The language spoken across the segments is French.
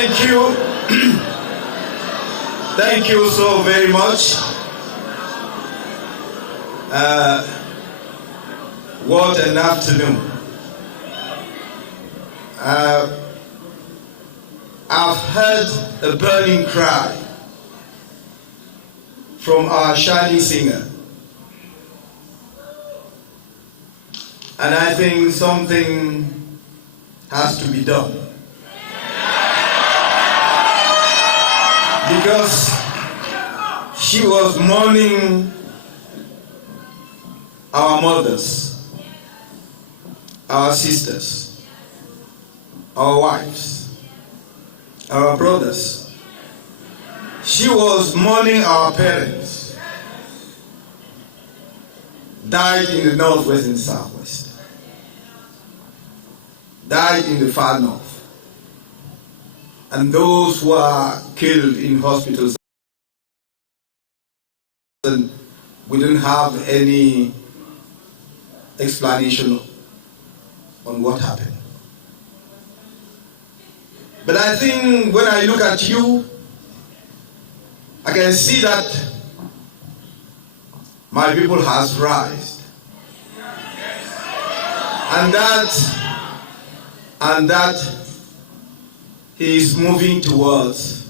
Thank you. Thank you so very much. What an afternoon. I've heard a burning cry from our shining singer. And I think something has to be done. Because she was mourning our mothers, our sisters, our wives, our brothers. She was mourning our parents, died in the northwest and southwest, died in the far north, and those who are killed in hospitals. And we don't have any explanation on what happened. But I think when I look at you, I can see that my people has rised. And that he is moving towards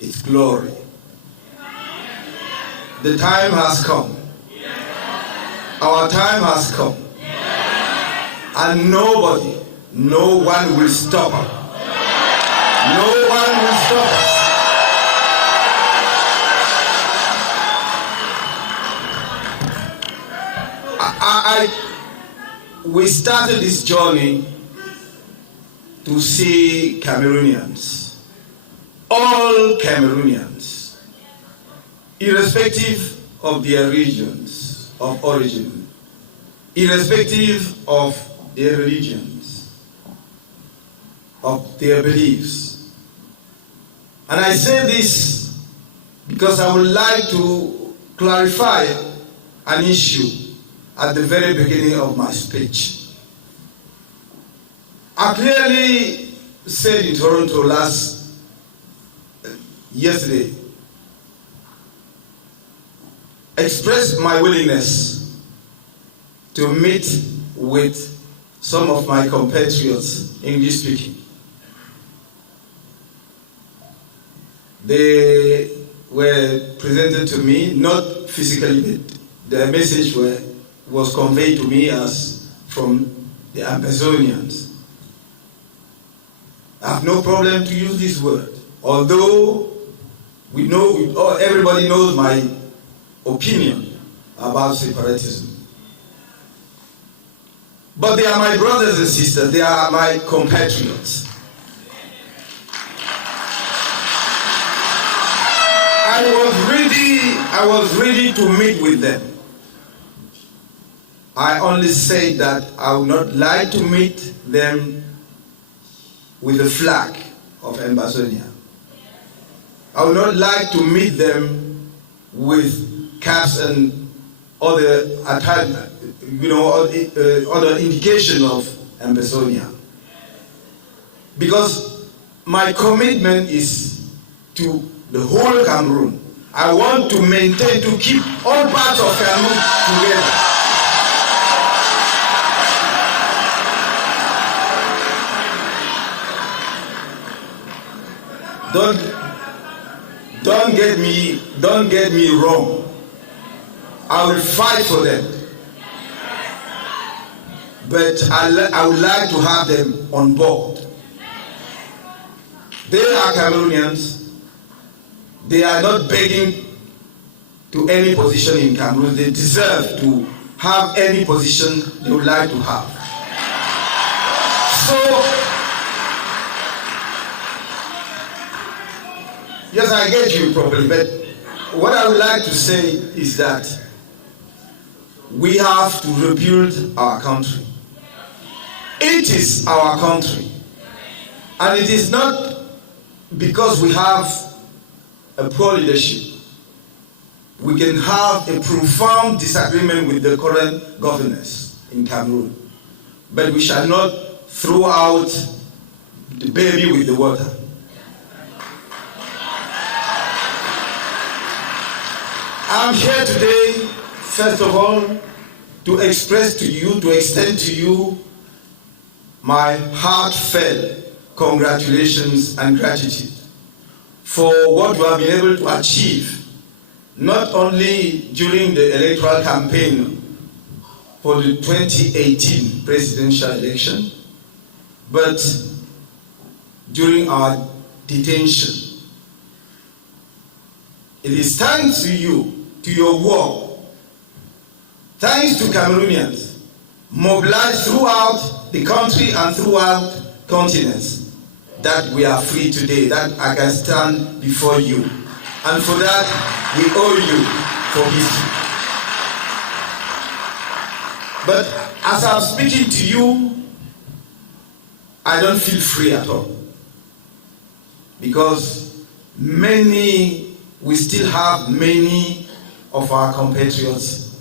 its glory. The time has come. Our time has come. And nobody, no one will stop us. No one will stop us. We started this journey to see Cameroonians, all Cameroonians, irrespective of their regions of origin, irrespective of their religions, of their beliefs. And I say this because I would like to clarify an issue at the very beginning of my speech. I clearly said in Toronto yesterday, expressed my willingness to meet with some of my compatriots, English speaking. They were presented to me, not physically, but their message was conveyed to me as from the Amazonians. I have no problem to use this word, although everybody knows my opinion about separatism. But they are my brothers and sisters, they are my compatriots. I was ready to meet with them. I only say that I would not like to meet them with the flag of Ambazonia. I would not like to meet them with caps and other other indication of Ambazonia. Because my commitment is to the whole Cameroon. I want to maintain, to keep all parts of Cameroon together. Don't get me wrong. I will fight for them. But I would like to have them on board. They are Cameroonians. They are not begging to any position in Cameroon. They deserve to have any position they would like to have. So, yes, I get you probably, but what I would like to say is that we have to rebuild our country. It is our country. And it is not because we have a poor leadership. We can have a profound disagreement with the current governors in Cameroon, but we shall not throw out the baby with the water. I'm here today, first of all, to express to you, to extend to you my heartfelt congratulations and gratitude for what we have been able to achieve, not only during the electoral campaign for the 2018 presidential election, but during our detention. It is thanks to you, to your work, thanks to Cameroonians mobilized throughout the country and throughout continents, that we are free today, that I can stand before you. And for that, we owe you for history. But as I'm speaking to you, I don't feel free at all. Because we still have many of our compatriots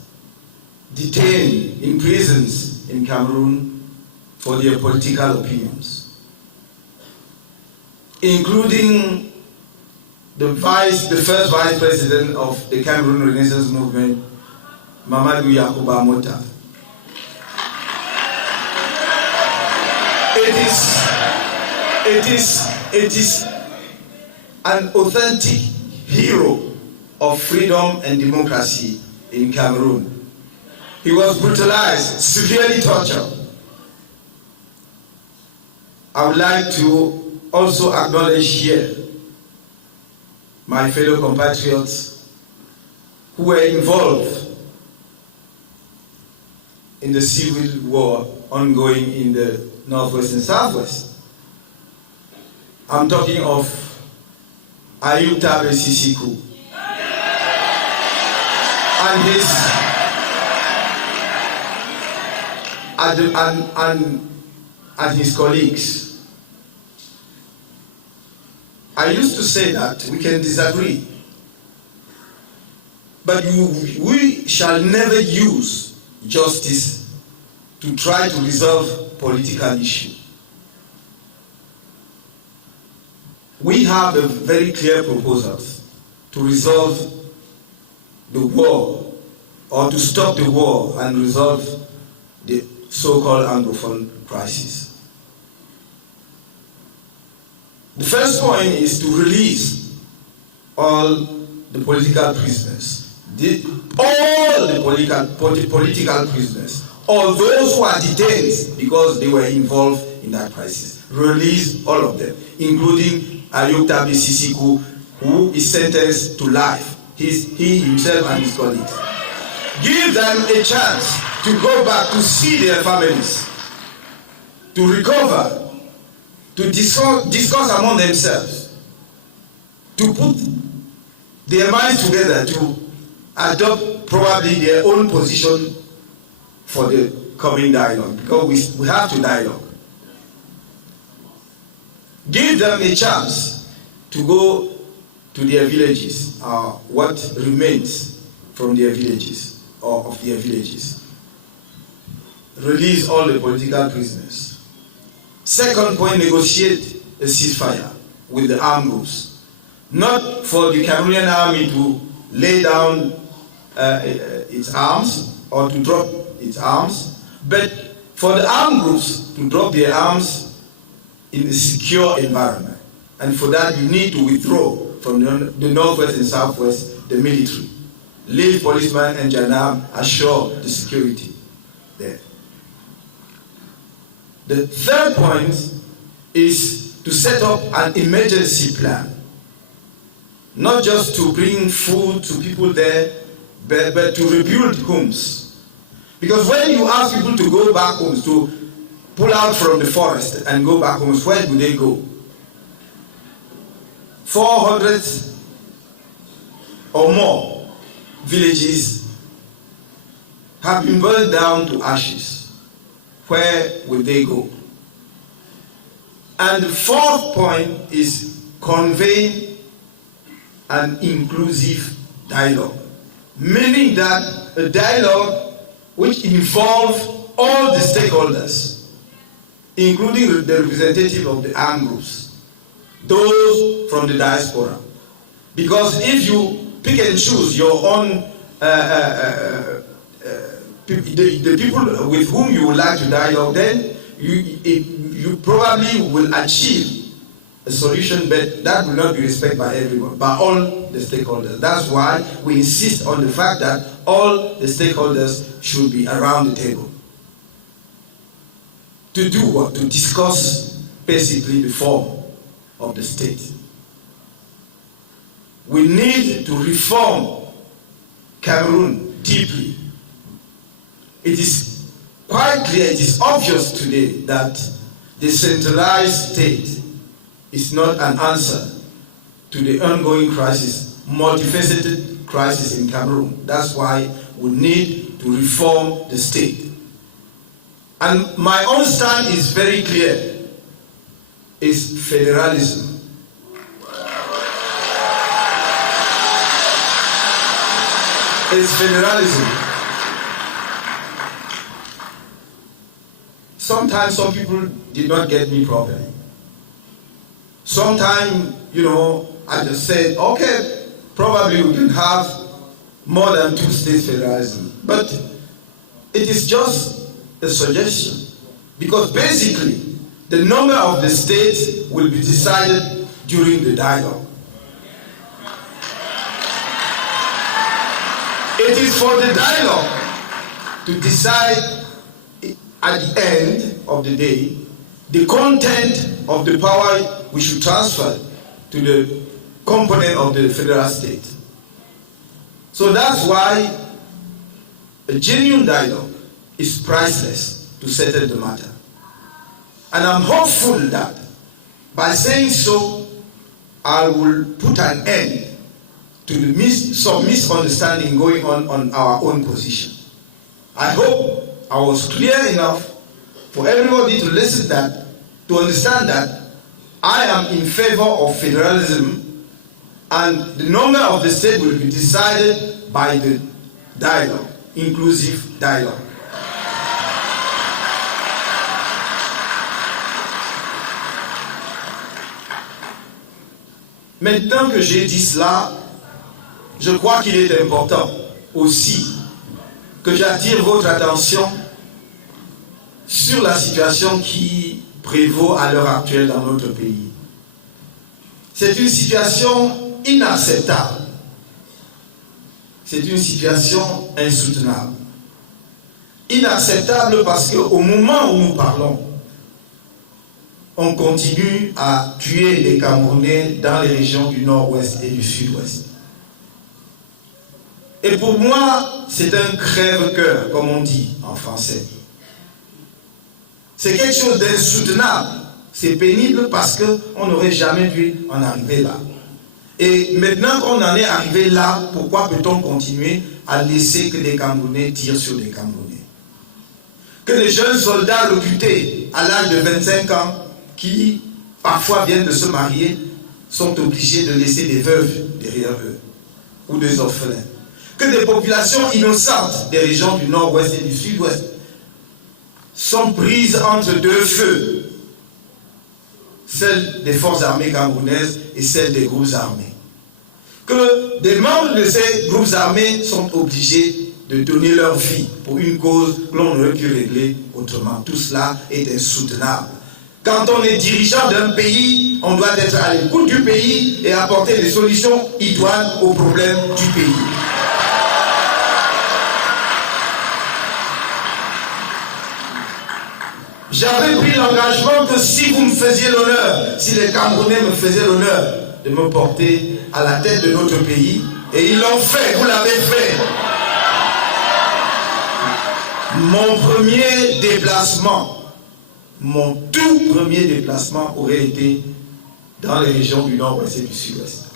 detained in prisons in Cameroon for their political opinions, including the first vice president of the Cameroon Renaissance Movement, Mamadou Yakuba Mota. It is an authentic hero of freedom and democracy in Cameroon. He was brutalized, severely tortured. I would like to also acknowledge here my fellow compatriots who were involved in the civil war ongoing in the Northwest and Southwest. I'm talking of Ayub Tabe Sisiku and his colleagues. I used to say that we can disagree, but we shall never use justice to try to resolve political issues. We have a very clear proposal to resolve the war, or to stop the war and resolve the so-called Anglophone crisis. The first point is to release all the political prisoners, all the political prisoners, all those who are detained because they were involved in that crisis. Release all of them, including Ayub Tabe Sisiku, who is sentenced to life, he himself and his colleagues. Give them a chance to go back to see their families, to recover, to discuss among themselves, to put their minds together, to adopt probably their own position for the coming dialogue, because we have to dialogue. Give them a chance to go to their villages, what remains from their villages, or of their villages. Release all the political prisoners. Second point, negotiate a ceasefire with the armed groups. Not for the Cameroonian army to lay down its arms or to drop its arms, but for the armed groups to drop their arms in a secure environment. And for that, you need to withdraw from the Northwest and Southwest, the military. Leave policemen and jandarm, assure the security there. The third point is to set up an emergency plan. Not just to bring food to people there, but to rebuild homes. Because when you ask people to go back homes, to pull out from the forest and go back homes, where do they go? 400 or more villages have been burned down to ashes. Where will they go? And the fourth point is convey an inclusive dialogue, meaning that a dialogue which involves all the stakeholders, including the representative of the armed groups, those from the diaspora. Because if you pick and choose your own the people with whom you would like to dialogue, then you probably will achieve a solution, but that will not be respected by everyone, by all the stakeholders. That's why we insist on the fact that all the stakeholders should be around the table. To do what? To discuss basically the form of the state. We need to reform Cameroon deeply. It is quite clear, it is obvious today that the centralized state is not an answer to the ongoing crisis, multifaceted crisis in Cameroon. That's why we need to reform the state. And my own stand is very clear. It's federalism. It's federalism. Sometimes some people did not get me properly. Sometimes, I just said, okay, probably we can have more than 2 states federalism. But it is just a suggestion. Because basically, the number of the states will be decided during the dialogue. It is for the dialogue to decide at the end of the day the content of the power we should transfer to the component of the federal state. So that's why a genuine dialogue is priceless to settle the matter. And I'm hopeful that by saying so, I will put an end to some misunderstanding going on our own position. I hope I was clear enough for everybody to listen to understand that I am in favor of federalism, and the number of the state will be decided by the dialogue, inclusive dialogue. Maintenant que j'ai dit cela, je crois qu'il est important aussi que j'attire votre attention sur la situation qui prévaut à l'heure actuelle dans notre pays. C'est une situation inacceptable. C'est une situation insoutenable. Inacceptable parce qu'au moment où nous parlons, on continue à tuer les Camerounais dans les régions du nord-ouest et du sud-ouest. Et pour moi, c'est un crève-cœur, comme on dit en français. C'est quelque chose d'insoutenable. C'est pénible parce qu'on n'aurait jamais dû en arriver là. Et maintenant qu'on en est arrivé là, pourquoi peut-on continuer à laisser que les Camerounais tirent sur les Camerounais? Que les jeunes soldats recrutés à l'âge de 25 ans, qui parfois viennent de se marier, sont obligés de laisser des veuves derrière eux, ou des orphelins. Que des populations innocentes des régions du nord-ouest et du sud-ouest sont prises entre deux feux, celle des forces armées camerounaises et celle des groupes armés. Que des membres de ces groupes armés sont obligés de donner leur vie pour une cause que l'on aurait pu régler autrement. Tout cela est insoutenable. Quand on est dirigeant d'un pays, on doit être à l'écoute du pays et apporter des solutions idoines aux problèmes du pays. J'avais pris l'engagement que si vous me faisiez l'honneur, si les Camerounais me faisaient l'honneur de me porter à la tête de notre pays, et ils l'ont fait, vous l'avez fait. Mon premier déplacement, mon tout premier déplacement aurait été dans les régions du nord-ouest et du sud-ouest.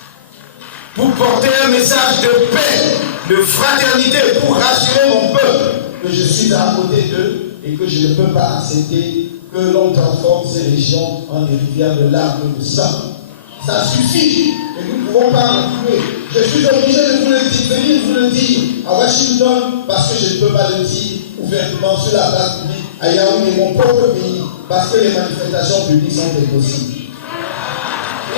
Pour porter un message de paix, de fraternité, pour rassurer mon peuple que je suis à côté d'eux et que je ne peux pas accepter que l'on transforme ces régions en des rivières de larmes et de sang. Ça suffit et nous ne pouvons pas continuer. Je suis obligé de vous le dire, venir vous le dire à Washington parce que je ne peux pas le dire ouvertement sur la place publique à Yaoundé, mon propre pays, parce que les manifestations publiques sont impossibles.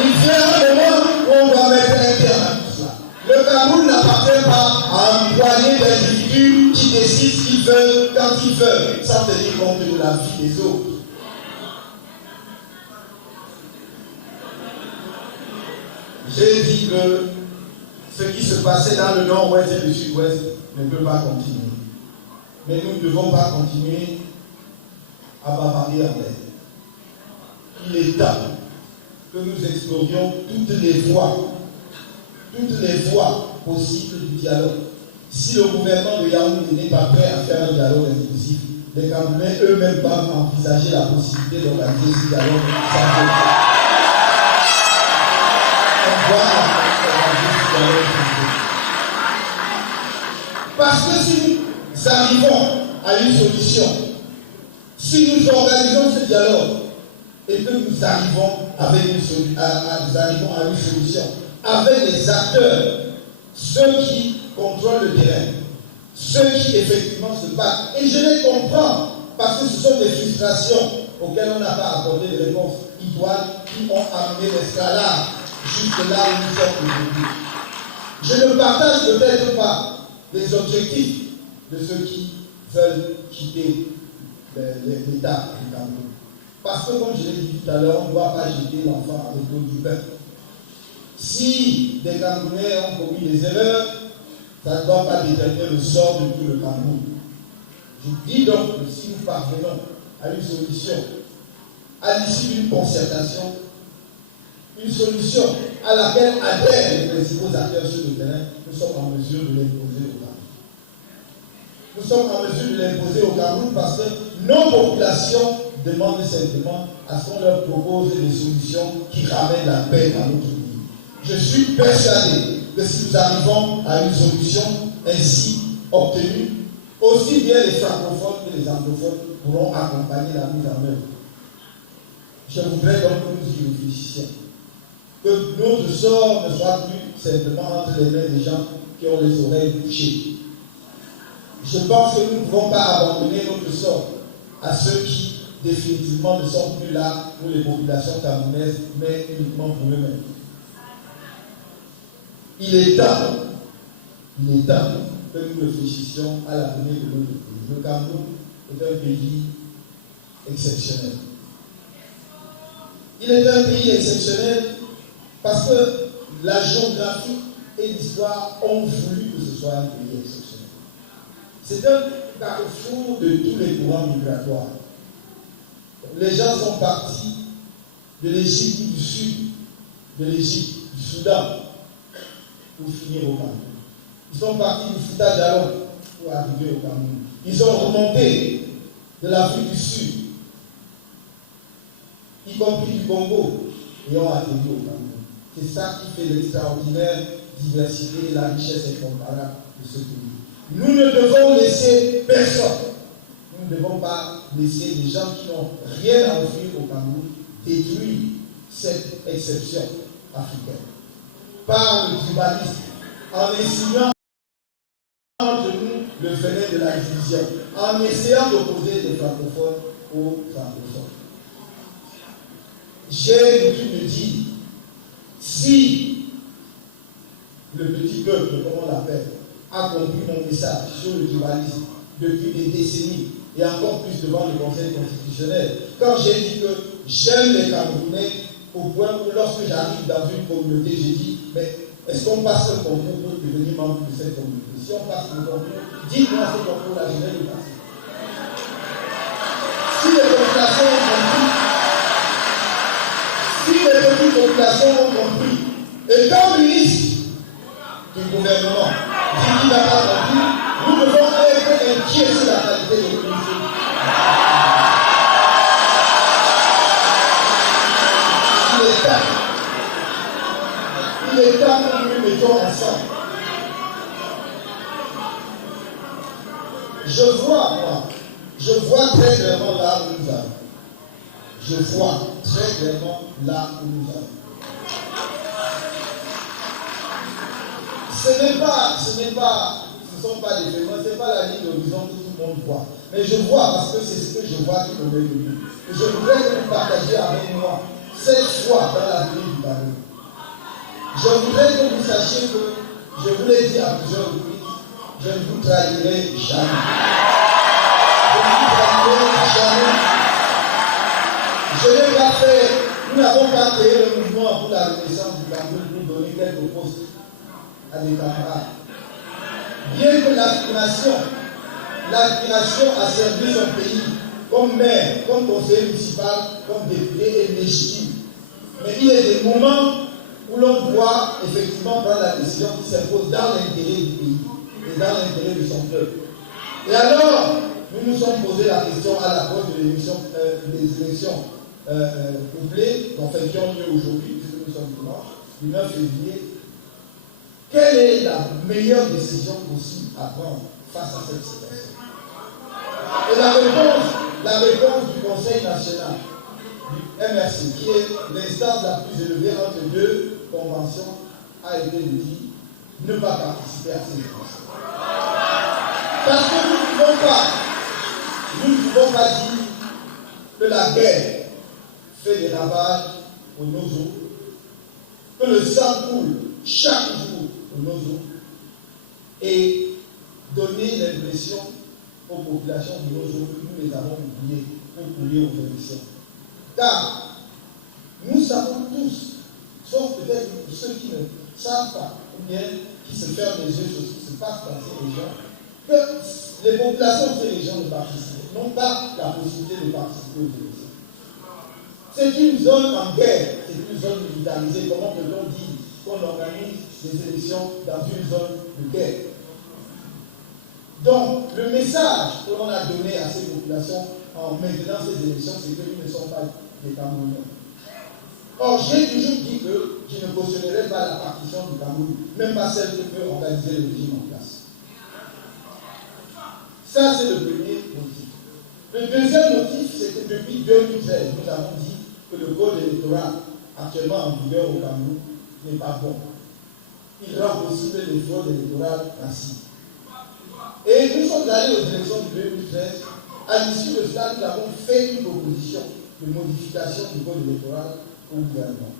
Il vient un moment où on doit mettre un terme à tout cela. Le Cameroun n'appartient pas à une poignée d'individus qui décident ce qu'ils veulent quand ils veulent, sans tenir compte de la vie des autres. J'ai dit que ce qui se passait dans le nord-ouest et le sud-ouest ne peut pas continuer. Mais nous ne devons pas continuer à bavarder en l'air. Il est temps que nous explorions toutes les voies possibles du dialogue. Si le gouvernement de Yaoundé n'est pas prêt à faire un dialogue inclusif, les Camerounais eux-mêmes vont envisager la possibilité d'organiser ce dialogue parce que si nous arrivons à une solution, si nous organisons ce dialogue et que nous arrivons à une solution avec les acteurs, ceux qui contrôlent le terrain, ceux qui effectivement se battent, et je les comprends parce que ce sont des frustrations auxquelles on n'a pas apporté de réponses idoines qui ont amené l'escalade jusque là où nous sommes aujourd'hui. Je ne partage peut-être pas les objectifs de ceux qui veulent quitter l'État du Cameroun. Parce que, comme je l'ai dit tout à l'heure, on ne doit pas jeter l'enfant avec l'eau du bain. Si des Camerounais ont commis des erreurs, ça ne doit pas déterminer le sort de tout le Cameroun. Je dis donc que si nous parvenons à une solution, à l'issue d'une concertation, une solution à laquelle adhèrent les principaux acteurs sur le terrain, nous sommes en mesure de l'imposer au Cameroun. Nous sommes en mesure de l'imposer au Cameroun parce que nos populations demandent simplement à ce qu'on leur propose des solutions qui ramènent la paix dans notre pays. Je suis persuadé que si nous arrivons à une solution ainsi obtenue, aussi bien les francophones que les anglophones pourront accompagner la mise en œuvre. Je voudrais donc que nous y réfléchissions. Que notre sort ne soit plus simplement entre les mains des gens qui ont les oreilles bouchées. Je pense que nous ne pouvons pas abandonner notre sort à ceux qui définitivement ne sont plus là pour les populations camerounaises, mais uniquement pour eux-mêmes. Il est temps que nous réfléchissions à l'avenir de notre pays. Le Cameroun est un pays exceptionnel. Il est un pays exceptionnel parce que la géographie et l'histoire ont voulu que ce soit un pays exceptionnel. C'est un carrefour de tous les courants migratoires. Les gens sont partis de l'Égypte du Sud, de l'Égypte, du Soudan, pour finir au Cameroun. Ils sont partis du Fouta Djallon pour arriver au Cameroun. Ils ont remonté de l'Afrique du Sud, y compris du Congo, et ont atterri au Cameroun. C'est ça qui fait l'extraordinaire diversité et la richesse incomparable de ce pays. Nous ne devons laisser personne. Nous ne devons pas laisser des gens qui n'ont rien à offrir au Cameroun détruire cette exception africaine. Par le tribalisme, en insinuant entre nous le venin de la division, en essayant d'opposer les francophones aux francophones. J'ai l'outil de dire, si le petit peuple, comme on l'appelle, a compris mon message sur le tribalisme depuis des décennies et encore plus devant le Conseil constitutionnel, quand j'ai dit que j'aime les Camerounais au point où lorsque j'arrive dans une communauté, j'ai dit, mais est-ce qu'on passe un concours pour devenir membre de cette communauté? Si on passe le concours, dites-moi ce concours-là, je vais le passer. Si les populations ont compris, si les petites populations ont compris, et comme ministre du gouvernement, dit n'a pas compris, nous devons être inquiets sur la qualité de notre ministère. Il est temps que nous nous mettons ensemble. Je vois très clairement là où nous allons. Je vois très clairement là où nous allons. Ce ne sont pas des faits, ce n'est pas la ligne d'horizon que tout le monde voit. Mais je vois parce que c'est ce que je vois qui me met le but. Et je voudrais que vous partagiez avec moi cette foi dans l'avenir du Cameroun. Je voudrais que vous sachiez que Je vous l'ai dit à plusieurs reprises, je ne vous trahirai jamais. Je ne vous trahirai jamais. Je n'ai pas fait, nous n'avons pas créé le mouvement pour la renaissance du Cameroun pour donner quelques postes à des camarades. Bien que l'aspiration a servi son pays comme maire, comme conseiller municipal, comme député est légitime. Mais il y a des moments où l'on doit effectivement prendre la décision qui s'impose dans l'intérêt du pays et dans l'intérêt de son peuple. Et alors, nous nous sommes posé la question à l'approche des élections couplées, qui ont lieu aujourd'hui, puisque nous sommes dimanche, du 9 février. Quelle est la meilleure décision possible à prendre face à cette situation? Et la réponse du Conseil national, du MRC, qui est l'instance la plus élevée entre deux conventions, a été de dire ne pas participer à ces élections. Parce que nous ne pouvons pas dire que la guerre fait des ravages au Nozo, que le sang coule chaque jour au Nozo, et donner l'impression aux populations du Nozo que nous les avons oubliés pour courir aux élections. Car nous savons tous, sauf peut-être ceux qui ne savent pas, ou bien qui se ferment les yeux sur ce qui se passe dans ces régions, que les populations de ces régions ne participent, n'ont pas la possibilité de participer aux élections. C'est une zone en guerre, c'est une zone militarisée. Comment peut-on dire qu'on organise des élections dans une zone de guerre? Donc, le message que l'on a donné à ces populations en maintenant ces élections, c'est qu'ils ne sont pas des Camerounais. Or, j'ai toujours dit que je ne cautionnerai pas la partition du Cameroun, même pas celle que peut organiser le régime en place. Ça, c'est le premier motif. Le deuxième motif, c'est que depuis 2013, nous avons dit que le code électoral actuellement en vigueur au Cameroun n'est pas bon. Il rend possible les fraudes électorales massives. Et nous sommes allés aux élections de 2013. À l'issue de cela, nous avons fait une proposition de modification du code électoral au gouvernement.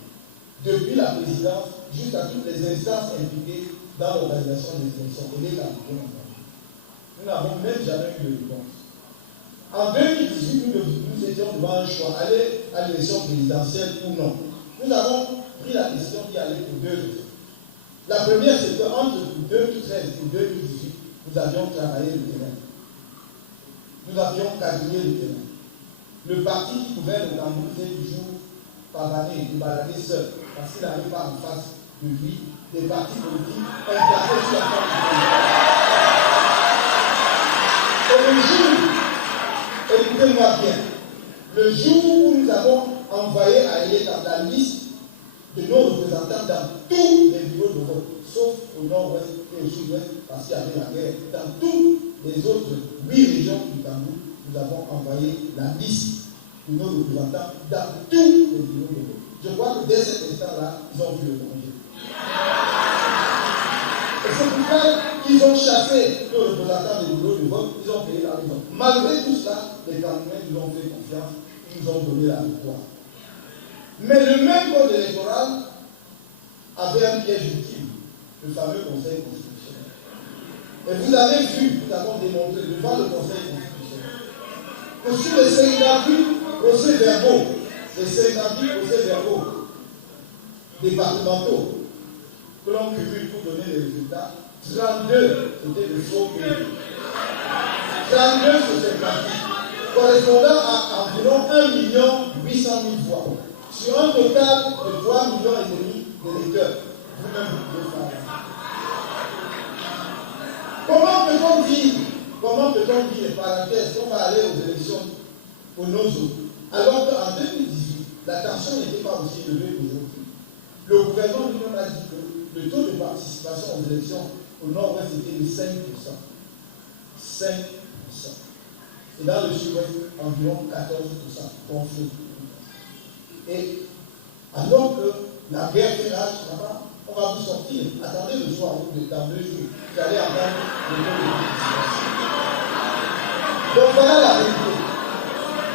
Depuis la présidence jusqu'à toutes les instances impliquées dans l'organisation des élections. Et les Camerounais. Nous n'avons même jamais eu de réponse. En 2018, nous étions devant un choix, aller à l'élection présidentielle ou non. Nous avons pris la décision d'y aller pour deux raisons. La première, c'est qu'entre 2013 et 2018, nous avions travaillé le terrain. Nous avions quadrillé le terrain. Le parti qui gouverne au Cameroun faisait toujours pavaner, de balader seul, parce qu'il n'avait pas en face de lui des partis politiques implantés sur la forme du pays. Et le jour, écoutez-moi bien, le jour où nous avons envoyé à Yéta la liste de nos représentants dans tous les bureaux de vote, sauf au nord-ouest et au sud-ouest, parce qu'il y avait la guerre, dans toutes les autres 8 régions du Cameroun, nous avons envoyé la liste de nos représentants dans tous les bureaux de vote. Je crois que dès cet instant-là, ils ont vu le danger. Et c'est pourquoi ils ont chassé nos représentants des bureaux de vote, ils ont payé la maison. Malgré tout cela, les Camerounais nous ont fait confiance, ils nous ont donné la victoire. Mais le même code électoral avait un piège ultime, le fameux Conseil constitutionnel. Et vous avez vu, nous avons démontré devant le Conseil constitutionnel que sur les 58 procès-verbaux, départementaux que l'on cumule pour donner les résultats, 32 étaient de faux pays. 32 sur ces pratiques, correspondant à environ 1 800 000 voix, sur un total de 3,5 millions d'électeurs. Vous-même, vous pouvez faire. Comment peut-on dire, les parenthèses, qu'on va aller aux élections au Nozo, alors qu'en 2018, la tension n'était pas aussi élevée qu'aujourd'hui? Le gouvernement lui-même a dit que le taux de participation aux élections au nord-ouest était de 5%. 5%. Et dans le sud-ouest, environ 14%. Et alors que la guerre fait rage là-bas, on va vous sortir. Attendez le soir, dans 2 jours, vous allez avoir le taux de participation. Donc voilà la vérité.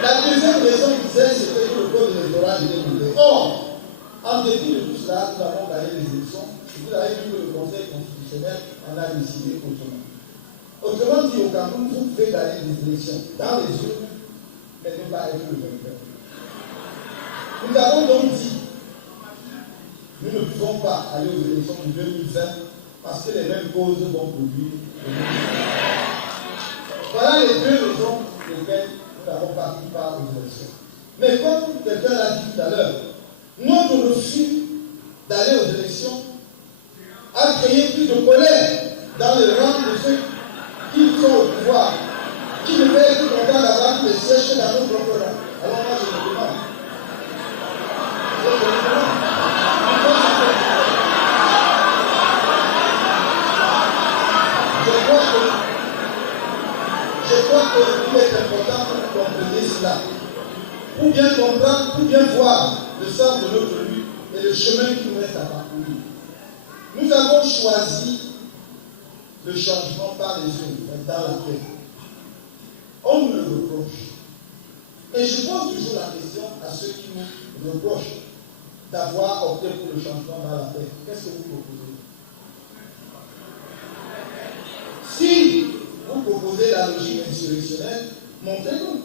La deuxième raison qui disait, c'était que le code électoral était mauvais. Or, en dépit de tout cela, nous avons gagné les élections. Et vous avez vu que le Conseil constitutionnel constitutionnel, on a décidé autrement. Autrement dit, au Cameroun, vous pouvez gagner des élections dans les urnes, mais ne pas être le vainqueur. Nous avons donc dit, nous ne pouvons pas aller aux élections de 2020 parce que les mêmes causes vont produire les mêmes choses. Voilà les deux raisons pour lesquelles nous n'avons pas pris part aux élections. Mais comme quelqu'un l'a dit tout à l'heure, notre refus d'aller aux élections a créé plus de colère dans les rangs de ceux qui sont au pouvoir, qui ne veulent plus contents d'avoir tous les sièges dans nos propres rangs. Alors moi je me demande. Je crois qu'il est important que vous compreniez cela. Pour bien comprendre, pour bien voir le sens de notre lutte et le chemin qui nous reste à parcourir. Nous avons choisi le changement par les urnes, dans la paix. On nous le reproche. Et je pose toujours la question à ceux qui nous reprochent d'avoir opté pour le changement dans la paix. Qu'est-ce que vous proposez? Si vous proposez la logique insurrectionnelle, montrez-nous.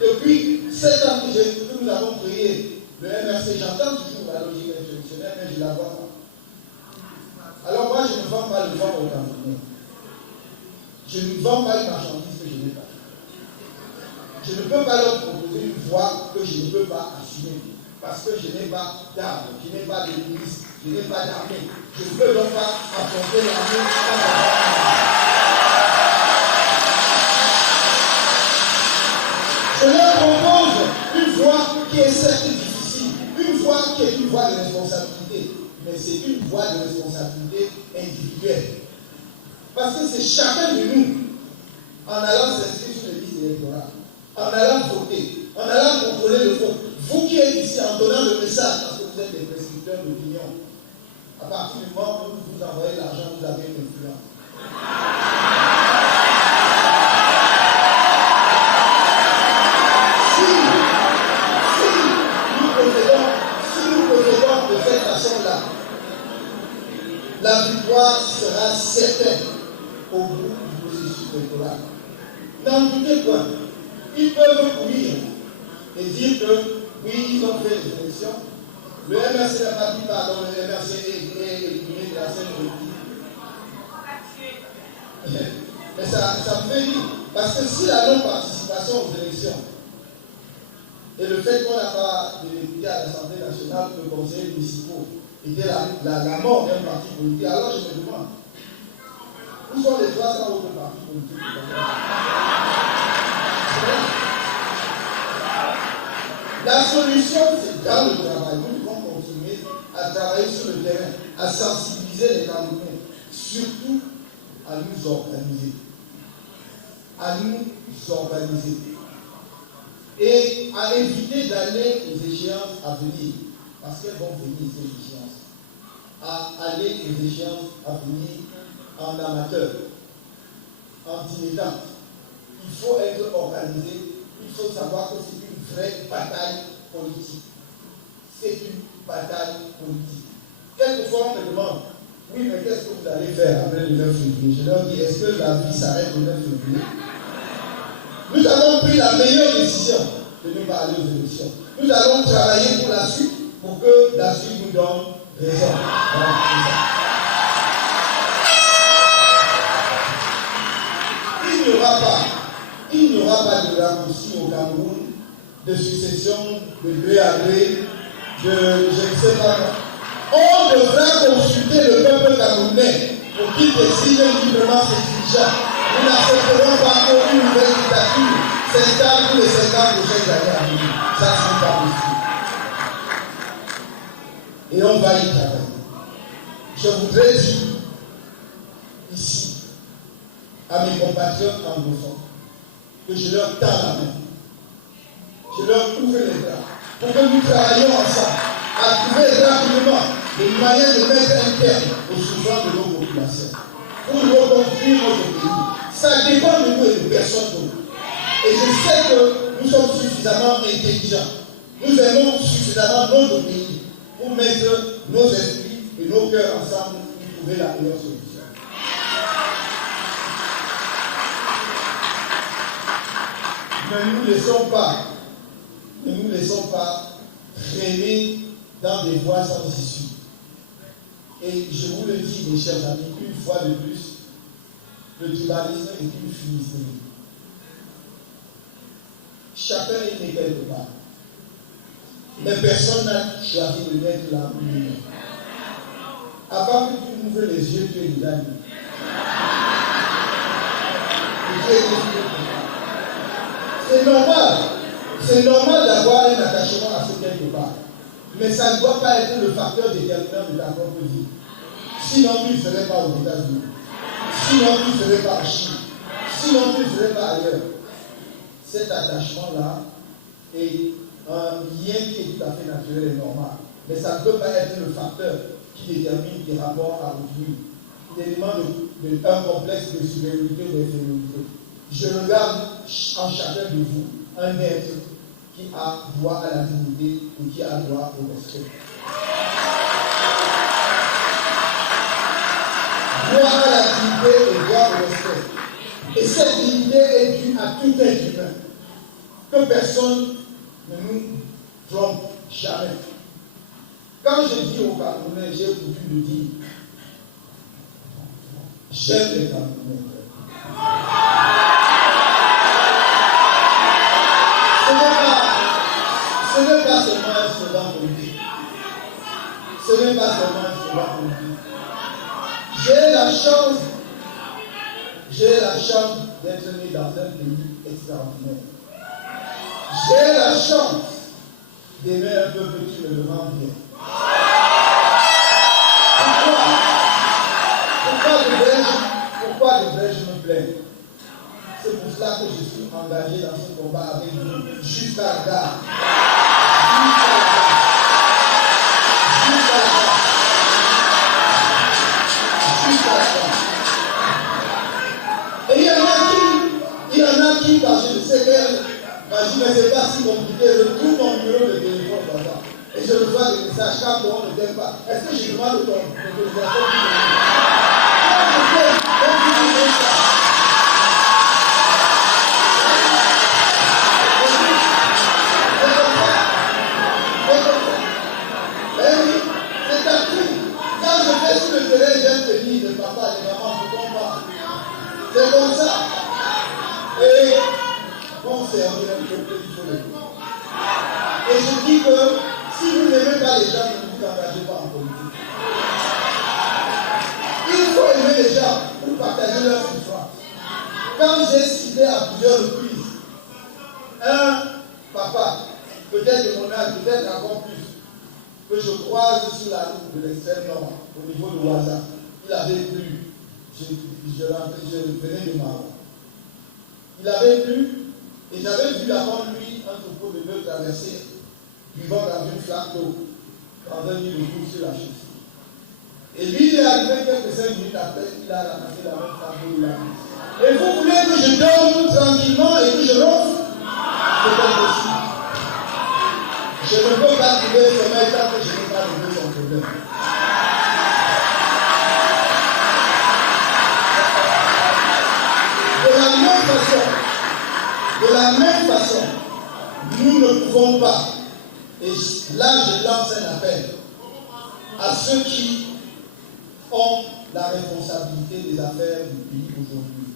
Depuis 7 ans que nous avons créé le MRC, j'entends toujours la logique insurrectionnelle, mais je ne la vois pas. Alors moi, je ne vends pas le vent aux Camerounais. Je ne vends pas une marchandise que je n'ai pas. Je ne peux pas leur proposer une voie que je ne peux pas assumer. Parce que je n'ai pas d'armes, je n'ai pas de milice, je n'ai pas d'armée. Je ne peux donc pas affronter l'armée sans avoir. Je leur propose une voie qui est certes difficile, une voie qui est une voie de responsabilité, mais c'est une voie de responsabilité individuelle. Parce que c'est chacun de nous, en allant s'inscrire sur les listes électorales, en allant voter, en allant contrôler le vote, vous qui êtes ici en donnant le message, parce que vous êtes des prescripteurs d'opinion, à partir du moment où vous envoyez l'argent, vous avez une influence. Si nous procédons de cette façon-là, la victoire sera certaine au bout du processus électoral. N'en doutez pas, ils peuvent courir et dire que oui, ils ont fait les élections. Le MRC n'a pas dit pardon, le MRC est éliminé de la scène politique. Mais ça me fait dire, parce que si la non-participation aux élections et le fait qu'on n'a pas de députés à l'Assemblée nationale, que le conseil municipal était la mort d'un parti politique, alors je me demande, où sont les 300 autres partis politiques? La solution, c'est dans le travail. Nous devons continuer à travailler sur le terrain, à sensibiliser les Camerounais, surtout à nous organiser. À nous organiser. Et à éviter d'aller aux échéances à venir, parce qu'elles vont venir ces échéances. À aller aux échéances à venir en amateur, en dilettante. Il faut être organisé, il faut savoir que c'est une vraie bataille politique. C'est une bataille politique. Quelquefois on me demande, oui, mais qu'est-ce que vous allez faire après le 9 février? Je leur dis, est-ce que la vie s'arrête le 9 février? Nous avons pris la meilleure décision de ne pas aller aux élections. Nous allons travailler pour la suite, pour que la suite nous donne raison. Voilà, il n'y aura pas de raccourci au Cameroun, de succession, de gré à gré, je ne sais pas. On devra consulter le peuple camerounais pour qu'il décide librement ses dirigeants. Nous n'accepterons pas qu'aucune nouvelle dictature s'installe pour les 50 prochaines années à venir. Ça, ce n'est pas possible. Et on va y travailler. Je voudrais dire ici à mes compatriotes anglophones que je leur tends la main. Je leur ouvre les bras pour que nous travaillions ensemble à trouver rapidement des moyens de mettre un terme aux souffrances de nos populations pour nous reconstruire notre pays. Ça dépend de nous et de personne d'autre. Et je sais que nous sommes suffisamment intelligents. Nous aimons suffisamment notre pays pour mettre nos esprits et nos cœurs ensemble pour trouver la meilleure solution. Ne nous laissons pas traîner dans des voies sans issue. Et je vous le dis, mes chers amis, une fois de plus, le tribalisme est une fumisterie. Chacun est né quelque part. Mais personne n'a choisi de mettre là où il est. Avant que tu ouvres les yeux, tu es déjà né. C'est normal. C'est normal d'avoir un attachement à ce quelque part. Mais ça ne doit pas être le facteur déterminant de ta propre vie. Sinon, tu ne serais pas aux États-Unis. Sinon, tu ne serais pas en Chine. Sinon, tu ne serais pas ailleurs. Cet attachement-là est un lien qui est tout à fait naturel et normal. Mais ça ne peut pas être le facteur qui détermine tes rapports à autrui. L'élément d'un complexe de supériorité ou d'infériorité. Je regarde en chacun de vous un être qui a droit à la dignité et qui a droit au respect. Droit à la dignité et droit au respect. Et cette dignité est due à tout être humain. Que personne ne nous trompe jamais. Quand je dis aux Camerounais, j'ai coutume de dire, j'aime les Camerounais. Ce n'est pas seulement un slogan politique. Ce n'est pas seulement un slogan politique. J'ai la chance d'être né dans un pays extraordinaire. J'ai la chance d'aimer un peu que tu me demandes bien. Pourquoi devrais-je me plaindre? C'est pour cela que je suis engagé dans ce combat avec vous jusqu'à la gare. Et il y en a qui, parce que je sais qu'elle m'a dit, mais c'est pas si compliqué, je trouve mon numéro de téléphone comme ça. Et je reçois des messages quand on ne t'aime pas. Est-ce que je demande ton autorisation? C'est comme ça. Et bon servir un peu, il faut le dire. Et je dis que si vous n'aimez pas les gens, ne vous engagez pas en politique. Il faut aimer les gens pour partager leur souffrance. Quand j'ai cité à plusieurs reprises un papa, peut-être de mon âge, peut-être encore plus, que je croise sur la route de l'extrême nord, au niveau de Ouaza, il avait plu. Je venais de Maroc. Il avait plu et j'avais vu avant lui un troupeau de bœufs traverser, vivant dans une flaque d'eau, pendant une course sur la chaussée. Et lui, il est arrivé quelques 5 minutes après, il a ramassé la même flaque d'eau. Et vous voulez que je dorme tranquillement et que je ronfle? C'est impossible. Je ne peux pas trouver le sommeil tant que je n'ai pas réglé son problème. De la même façon, nous ne pouvons pas, et là je lance un appel à ceux qui ont la responsabilité des affaires du pays aujourd'hui.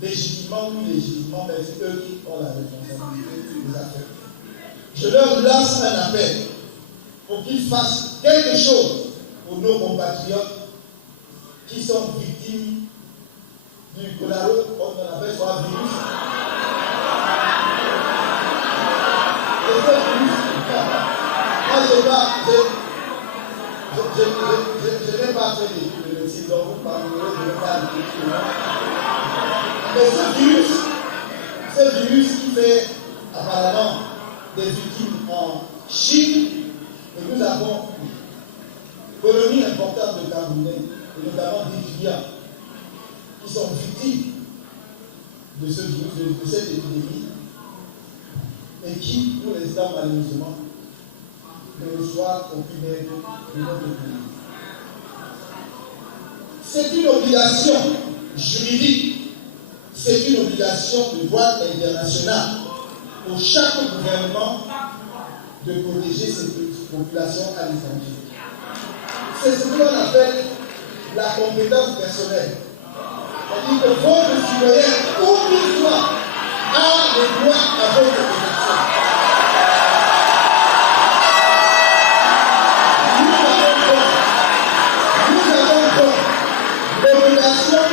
Légitimement ou illégitimement, mais c'est eux qui ont la responsabilité des affaires. Je leur lance un appel pour qu'ils fassent quelque chose pour nos compatriotes qui sont victimes du cholera, comme on appelle soit virus. Je n'ai pas fait d'études de médecine, donc vous parlerez de pas d'études. Mais ce virus qui fait apparemment des victimes en Chine, et nous avons une colonie importante de Camerounais, et notamment d'étudiants, qui sont victimes de ce virus, de cette épidémie, et qui, pour l'instant, malheureusement, ne reçoivent aucune aide de notre pays. C'est une obligation juridique, c'est une obligation de droit international pour chaque gouvernement de protéger ses populations à l'étranger. C'est ce que l'on appelle la compétence personnelle. C'est-à-dire que votre citoyen, où qu'il soit, a le droit à votre protection. Nous avons donc l'obligation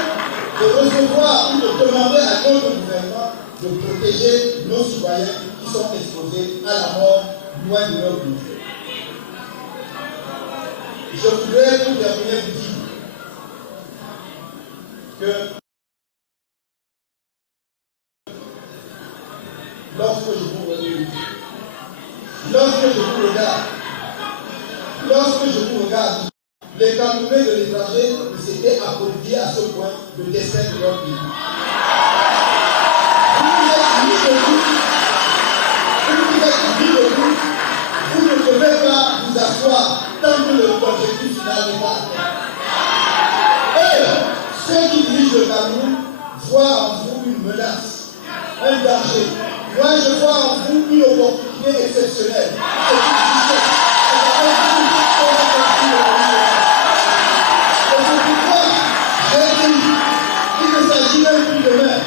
de recevoir ou de demander à notre gouvernement de protéger nos citoyens qui sont exposés à la mort loin de leur pays. Je voudrais pour terminer vous dire que lorsque je vous regarde, les Camerounais de l'étranger s'étaient applaudis à ce point de destin de leur pays. Vous ne devez pas vous asseoir tant que l'objectif final n'est pas atteint. Et ceux qui dirigent le Cameroun voient en vous une menace, un danger. Moi, je vois en vous une opportunité exceptionnelle. C'est pourquoi j'ai dit qu'il ne s'agit même plus demain,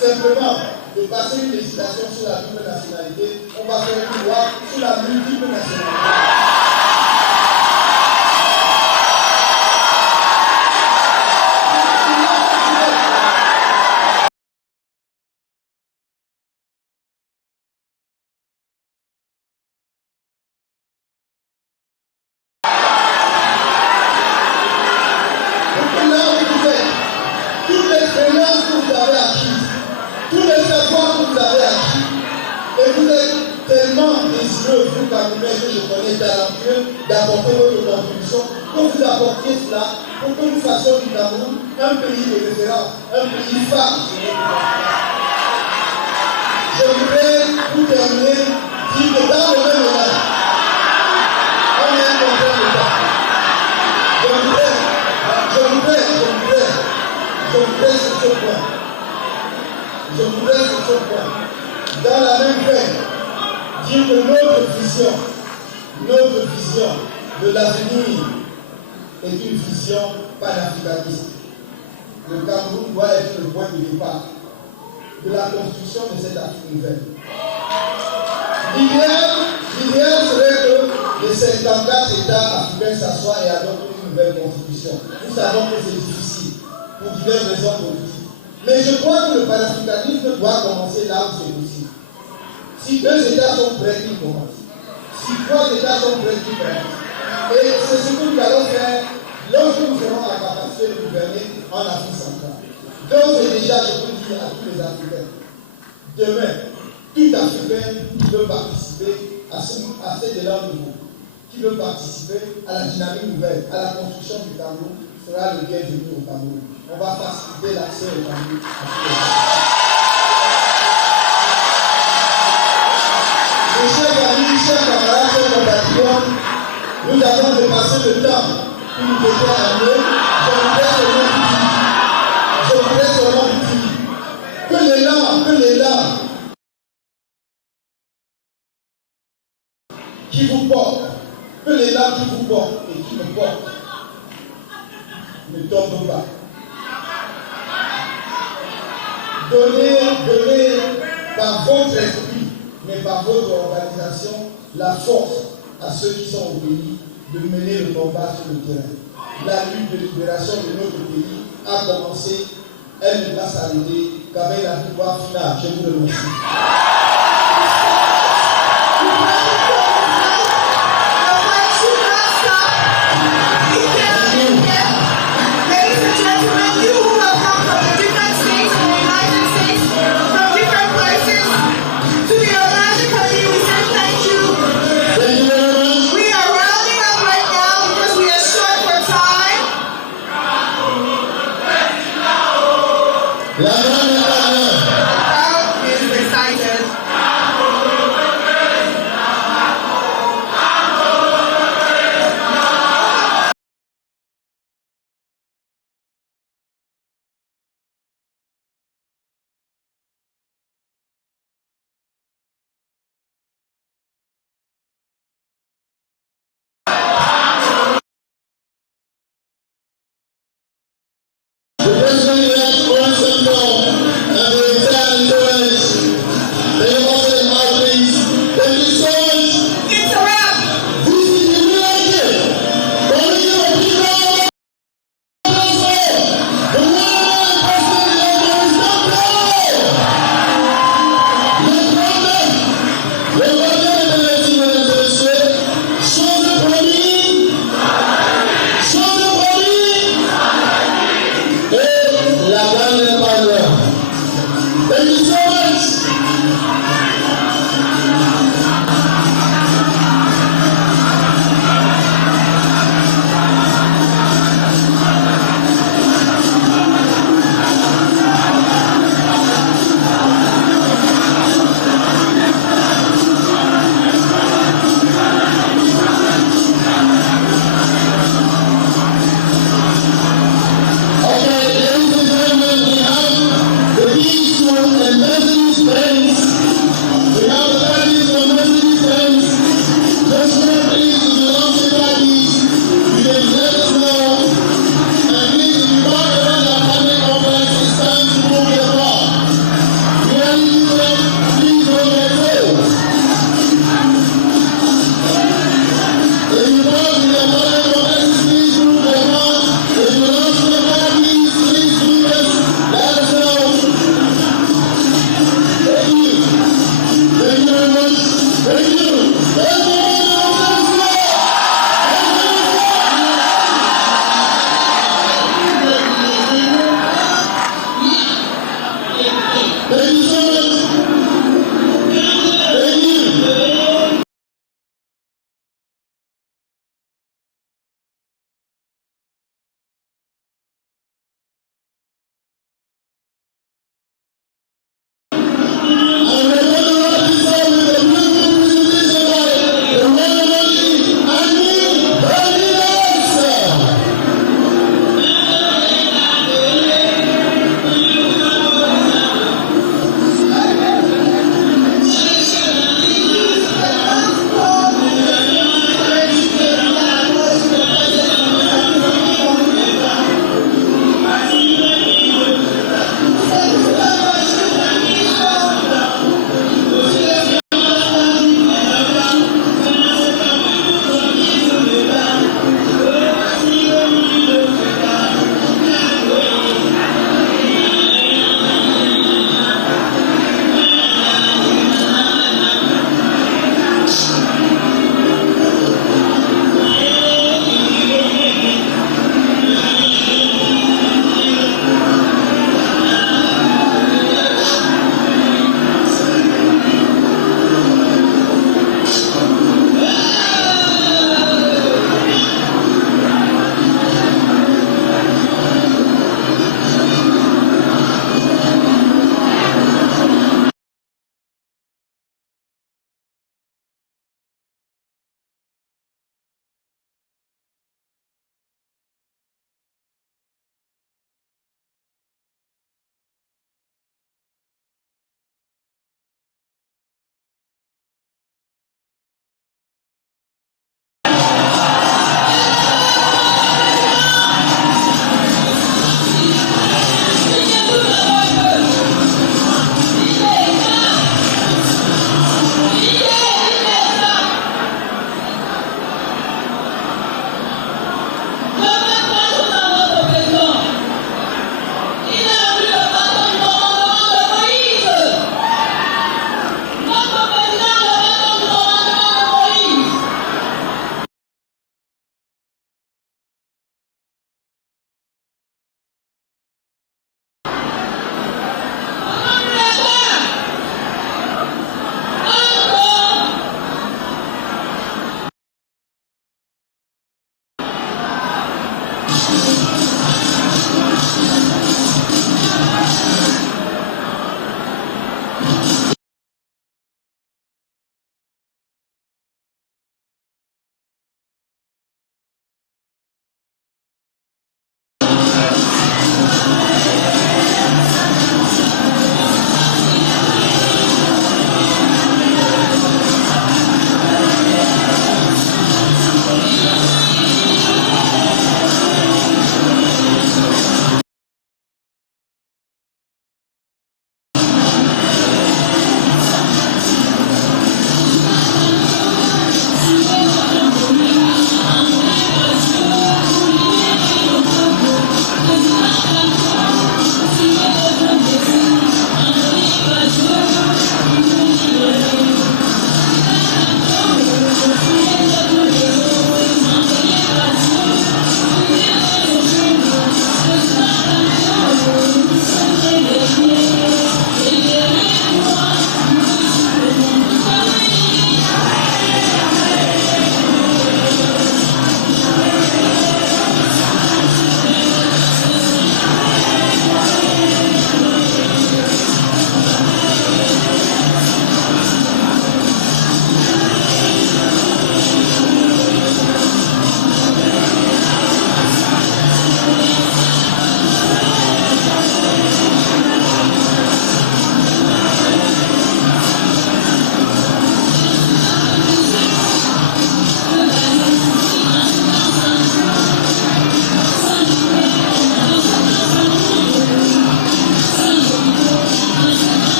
simplement de passer une législation sur la double nationalité. On va faire une loi sur la multiple nationalité. Vous, Camerounais, que je connais talentueux, d'apporter votre contribution, que vous apportiez cela pour que nous fassions du Cameroun un pays de référence, un pays phare. Je voudrais, pour terminer, dire que dans le même moment, on est un contrat de temps. Je voudrais sur ce point, dans la même veine, dire que notre vision de l'avenir est une vision panafricaniste. Le Cameroun doit être le point de départ de la construction de cette Afrique nouvelle. L'idéal serait que les 54 États africains s'assoient et adoptent une nouvelle constitution. Nous savons que c'est difficile pour diverses raisons politiques. Mais je crois que le panafricanisme doit commencer là où c'est possible. Si 2 États sont prêts, ils commencent. Si 3 États sont prêts, ils commencent. Et c'est ce que nous allons faire lorsque nous serons en capacité de gouverner en Afrique centrale. Donc, déjà, je peux dire à tous les Africains, demain, tout Africain qui veut participer à cet élan nouveau, qui veut participer à la dynamique nouvelle, à la construction du Cameroun, sera le bienvenu au Cameroun. On va faciliter l'accès au Cameroun. Mes chers amis, chers camarades, chers compatriotes, nous avons dépassé le temps qui nous était alloué. Je voudrais seulement vous dire que l'élan qui vous porte, que l'élan qui vous porte et qui me porte ne tombe pas. Donnez par votre esprit, mais par votre organisation, la force à ceux qui sont au pays de mener le combat sur le terrain. La lutte de libération de notre pays a commencé, elle ne va s'arrêter qu'avec la victoire finale. Je vous remercie. la grande parole. Thank you so much. Okay, ladies and gentlemen, we have the keys to Evangelist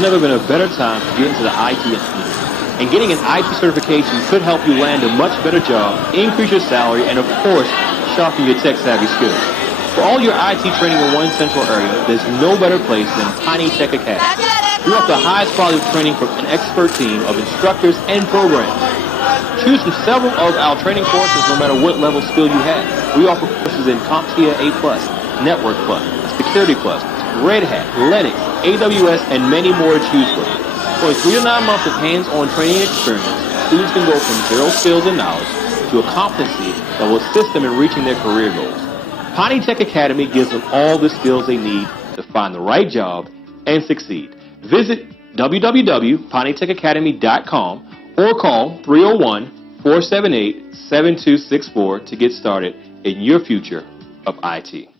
There's never been a better time to get into the IT industry. And getting an IT certification could help you land a much better job, increase your salary, and of course, sharpen your tech-savvy skills. For all your IT training in one central area, there's no better place than Piney Tech Academy. We offer the highest quality of training from an expert team of instructors and programs. Choose from several of our training courses no matter what level skill you have. We offer courses in CompTIA A+, Network Plus, Security Plus, Red Hat, Linux, AWS, and many more to choose from. For 3 to 9 months of hands-on training experience, students can go from zero skills and knowledge to a competency that will assist them in reaching their career goals. Piney Tech Academy gives them all the skills they need to find the right job and succeed. Visit www.pineytechacademy.com or call 301-478-7264 to get started in your future of IT.